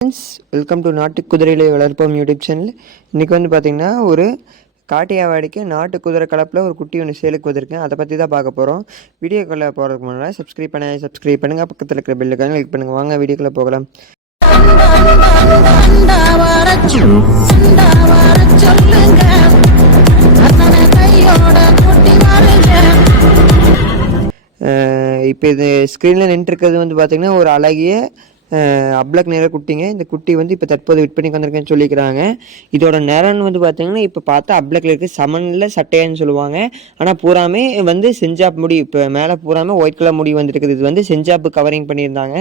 Friends, welcome to நாட்டு குதிரைகளை வளர்ப்போம் யூடியூப் சேனல். இன்றைக்கி வந்து பார்த்திங்கன்னா ஒரு காட்டியாவாடிக்கு நாட்டு குதிரை கலப்பில் ஒரு குட்டி ஒன்று சேலுக்கு வந்திருக்கேன். அதை பற்றி தான் பார்க்க போகிறோம். வீடியோக்குள்ளே போகிறதுக்கு முன்னாடி சப்ஸ்கிரைப் பண்ணுங்கள். பக்கத்தில் இருக்கிற பெல்லுக்காக கிளிக் பண்ணுங்கள். வாங்க வீடியோக்குள்ளே போகலாம். இப்போ இது ஸ்க்ரீனில் நின்றுருக்கிறது வந்து பார்த்திங்கன்னா ஒரு அழகிய அப்ளக் நிற குட்டிங்க. இந்த குட்டி வந்து இப்போ தற்போது விற்பனைக்கு வந்திருக்கேன்னு சொல்லிக்கிறாங்க. இதோட நிறம்னு வந்து பார்த்தீங்கன்னா இப்போ பார்த்தா அப்ளக்கில் இருக்குது, சமனில் சட்டையான்னு சொல்லுவாங்க. ஆனால் பூராமே வந்து செஞ்சாப் முடி, இப்போ மேலே பூராமே ஒயிட் கலர் முடி வந்துருக்குது. இது வந்து செஞ்சாப்பு கவரிங் பண்ணியிருந்தாங்க.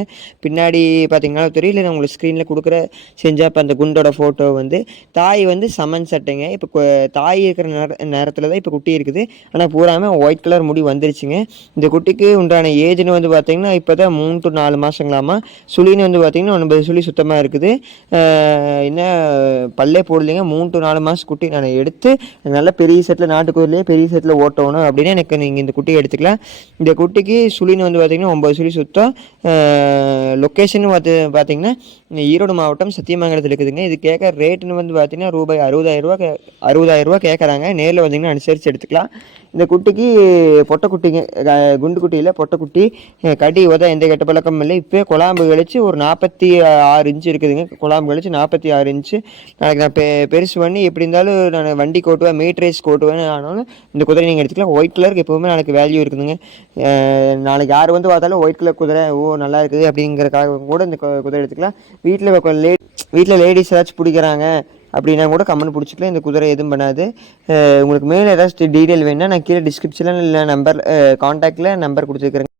பின்னாடி பார்த்தீங்கன்னா தெரியல, நான் உங்களுக்கு ஸ்க்ரீனில் கொடுக்குற செஞ்சாப் அந்த குண்டோட ஃபோட்டோ வந்து தாய் வந்து சமன் சட்டைங்க. இப்போ தாய் இருக்கிற நேரத்தில் தான் இப்போ குட்டி இருக்குது. ஆனால் பூராமே ஒயிட் கலர் முடி வந்துருச்சுங்க. இந்த குட்டிக்கு உண்டான ஏஜ்னு வந்து பார்த்தீங்கன்னா இப்போ தான் 3 to 4 மாதங்களாமா. சுழி வந்து பார்த்திங்கன்னா 9 சுழி சுத்தமாக இருக்குது. என்ன பல்லே போடலைங்க. 3 to 4 மாதம் குட்டி நான் எடுத்து நல்லா பெரிய செட்டில் நாட்டுக்குதிரையிலே பெரிய செட்டில் ஓட்டணும் அப்படின்னு எனக்கு நீங்கள் இந்த குட்டியை எடுத்துக்கலாம். இந்த குட்டிக்கு சுழின்னு வந்து பார்த்திங்கன்னா 9 சுழி சுத்தம். லொக்கேஷன் பார்த்திங்கன்னா ஈரோடு மாவட்டம் சத்தியமங்கலத்தில் இருக்குதுங்க. இது கேட்குற ரேட்டுன்னு வந்து பார்த்திங்கன்னா ரூபாய் 60,000 கேட்குறாங்க. நேரில் வந்தீங்கன்னா அனுசரித்து எடுத்துக்கலாம். இந்த குட்டிக்கு பொட்டைக்குட்டிங்க, குண்டு குட்டியில் பொட்டைக்குட்டி, கடி உதா எந்த கெட்ட பழக்கமும் இல்லை. இப்போ குழாம்பு கழிச்சு ஒரு 46 இன்ச்சு இருக்குதுங்க. குழாம்பு கழிச்சு 46 இன்ச்சு. நாளைக்கு நான் பெருசு பண்ணி எப்படி இருந்தாலும் நான் வண்டி கோட்டுவேன், மீட் ரேஸ் கோட்டுவேன். ஆனாலும் இந்த குதிரை நீங்கள் எடுத்துக்கலாம். ஒயிட் கலருக்கு எப்போவுமே நாளைக்கு வேல்யூ இருக்குதுங்க. நாளைக்கு யார் வந்து பார்த்தாலும் ஒயிட் கலர் குதிரை நல்லா இருக்குது அப்படிங்கிறக்காக கூட இந்த குதிரை எடுத்துக்கலாம். வீட்டில் லேடிஸ் ஏதாச்சும் பிடிக்கிறாங்க அப்படின்னா கூட கமெண்ட் பிடிச்சிக்கலாம். இந்த குதிரை எதுவும் பண்ணாது. உங்களுக்கு மேலே ஏதாச்சும் டீட்டெயில் வேணுன்னா நான் கீழே டிஸ்கிரிப்ஷனில் இல்லை கான்டாக்டில் நம்பர் கொடுத்துருக்குறேன்.